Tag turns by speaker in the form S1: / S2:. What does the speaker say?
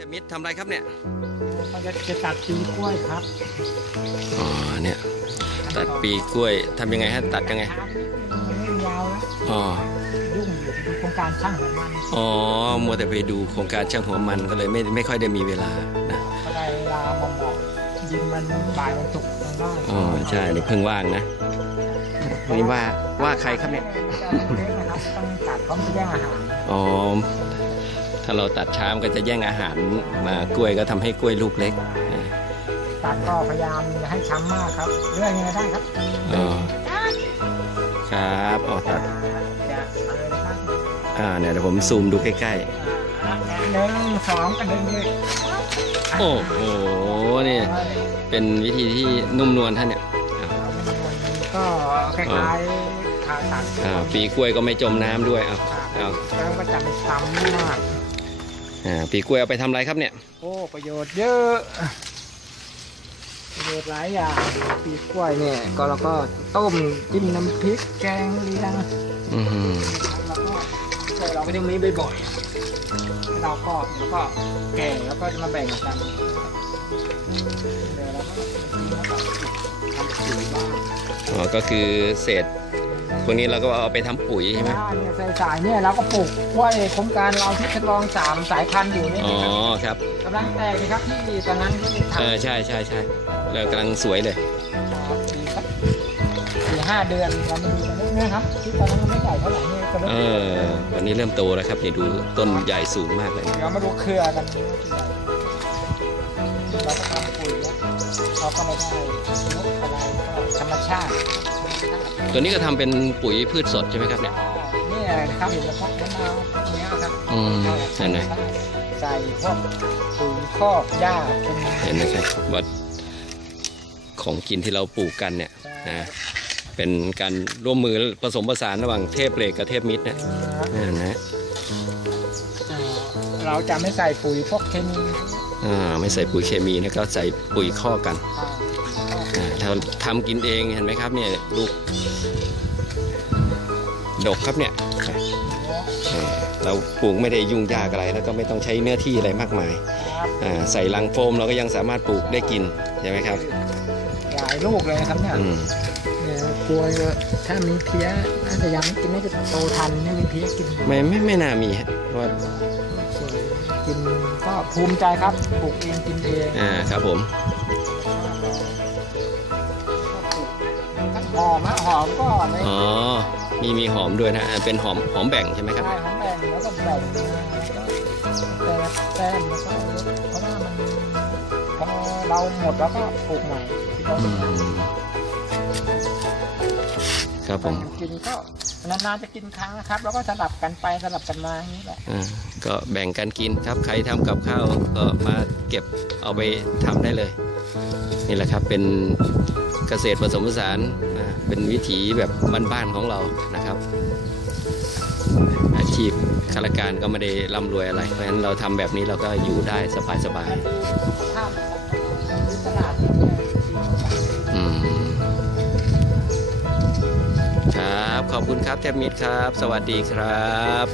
S1: ทมิตรทำอะไรครับเนี่ย
S2: ก็จะจะตัดปีกล้วยครับ
S1: อ๋อเนี่ยตัดปีกล้วยทำยังไงฮะตัดยังไง
S2: ช้านิดนึงมันไม่ยาวแล้ว
S1: อ๋อ
S2: ยุ่งอยู่เป็นโครงการช่างของมัน
S1: อ๋อมัวแต่ไปดูโครงการช่างหัวมันก็เลยไม่ไม่ค่อยได้มีเวลานะ
S2: ก็ได้เวลามองบอกยินมันบ่ายวันศุกร์ทางบ้าน
S1: อ๋อใช่นี่เพิ่งว่างนะนี่ว่าว่าใครครับเนี่ย
S2: นะครับต้องตัดพร้อมจะแย่งอาหาร
S1: อ๋อ ถ้าเราตัดช้ามนก็จะแย่งอาหารมากล้วยก็ทำให้กล้วยลูกเล็กนะ
S2: ตัดก็พยายามอย่าให้ช้ำมากครับเรื่องยังไงได้ครับ
S1: อ๋อครับอ๋อตัด
S2: จะเอาเลยนะครับ
S1: อ่าเนี่ยเดี๋ยวผมซูมดูใกล้
S2: อะหนึ่งสองกระดึงเลย
S1: ๆโอ้โหนี่เป็นวิธีที่นุ่มนวลท่านเนี่ย
S2: ก็คล้ายๆผ่าตัด
S1: อ่าปีกล้วยก็ไม่จมน้ำด้วยเอาเอา
S2: แล้วก็จะไม่ซ้ำมาก
S1: อ่าปีกล้วยเอาไปทำอะไรครับเนี่ย
S2: โอ้ประโยชน์เยอะ ประโยชน์หลายอย่างปีกล้วยเนี่ยก็เราก็ต้มจิ้มน้ำพริกแกงเลียง
S1: อือหือ
S2: แล้วก็ช่วยเราก็ยังมีบ่อยๆเราก็แล้วก็แก่แล้วก็มาแบ่งกันเดี๋ยวเราก็แล้วก็ทำปุ๋ยบ้าง
S1: อ๋อก็คือเศษ พวกนี้เราก็เอาไปทำปุ๋ยใช่ไหม
S2: ถ้าเนี่ยใส่สายเนี่ยเราก็ปลูกกล้วยโครงการเราที่ทดลองสามสายพันธุ์อยู่เนี่ย
S1: อ๋อ
S2: นะครับ
S1: ครับ
S2: กำลังแตกนะครับที่ตอนนั้นที่ทำ
S1: เออใช่ใช่ใช่เรากำลังสวยเลย
S2: สี่สักสี่ห้าเดือนเรามาดูกันเรื่อยๆนะครับที่ตอนนั้นมันไม่ใหญ่เท่าไหร่เนี่ยก็เริ่ม
S1: เออวันนี้เริ่มโตแล้วครับนี่ดูต้นใหญ่สูงมากเลย
S2: เดี๋ยวมาดูเครือกันที่ใหญ่เราก็ทำปุ๋ยแล้วเราก็ไม่ได้ลดอะไรก็ธรรมชาติ
S1: ตัวนี้ก็ทำเป็นปุ๋ยพืชสดใช่ไหมครับเนี่ย
S2: เนี่ยนะครับเห็นแล้วพวกมะนาวพวกเนี้ยครับ
S1: อืมเห็นไหม
S2: ใส่พวกปุ๋ยคอกหญ้าเป็น
S1: เห็นไหมครับว่าของกินที่เราปลูกกันเนี่ยนะเป็นการร่วมมือผสมผสานระหว่างเทพเหล็กกับเทพมิตรนะนั่นนะ
S2: เอ่อเราจะไม่ใส่ปุ๋ยพวกเคมี
S1: อ่าไม่ใส่ปุ๋ยเคมีนะก็ใส่ปุ๋ยข้อกกันอ่าถ้า ทำกินเองเห็นไหมครับเนี่ยลูกดกครับเนี่ยเออเราปลูกไม่ได้ยุ่งยากอะไร แล้วก็ไม่ต้องใช้เนื้อที่อะไรมากมาย
S2: ครับ
S1: อ่าใส่ลังโฟมเราก็ยังสามารถปลูกได้กินใช่ไหมครับ
S2: หลายลูกเลยนะครับเนี่ย
S1: อืม
S2: เนี่ยกลัวจะถ้ามีเพี้ยน่าจะยังไม่กินน่าจะโตทันไม่มีเพี้ยกิน
S1: ไม่ไม่ไม่น่ามีฮะเพราะว่า
S2: สวยกินก็ภูมิใจครับปลูกเองกินเอง
S1: อ่าครับผม
S2: หอมฮะหอมก็ไม่
S1: อ๋อมีมีหอมด้วยนะอ่าเป็นหอมหอมแบ่งใช่ไหมครับ
S2: ใช่หอมแบ่งแล้วก็แบ่งแต่แต้มแล้วก็เพราะว่ามันพอเราหมดแล้วก็ปลูกใหม่ที่เรา
S1: อืม ครับผม
S2: กินก็นานๆจะกินครั้งนะครับ แล้วก็สลับกันไปสลับกันมาอย่างนี้แหละ
S1: อ่าก็แบ่งกันกินครับใครทำกับข้าวก็มาเก็บเอาไปทำได้เลย นี่แหละครับเป็น เกษตรผสมผสานอ่าเป็นวิถีแบบบ้านๆของเรานะครับ อาชีพข้าราชการก็ไม่ได้ร่ำรวยอะไร เพราะฉะนั้นเราทำแบบนี้เราก็อยู่ได้สบาย
S2: ภาพตลาด
S1: ๆอืมครับ ขอบคุณครับแทบมิตรครับ สวัสดีครับ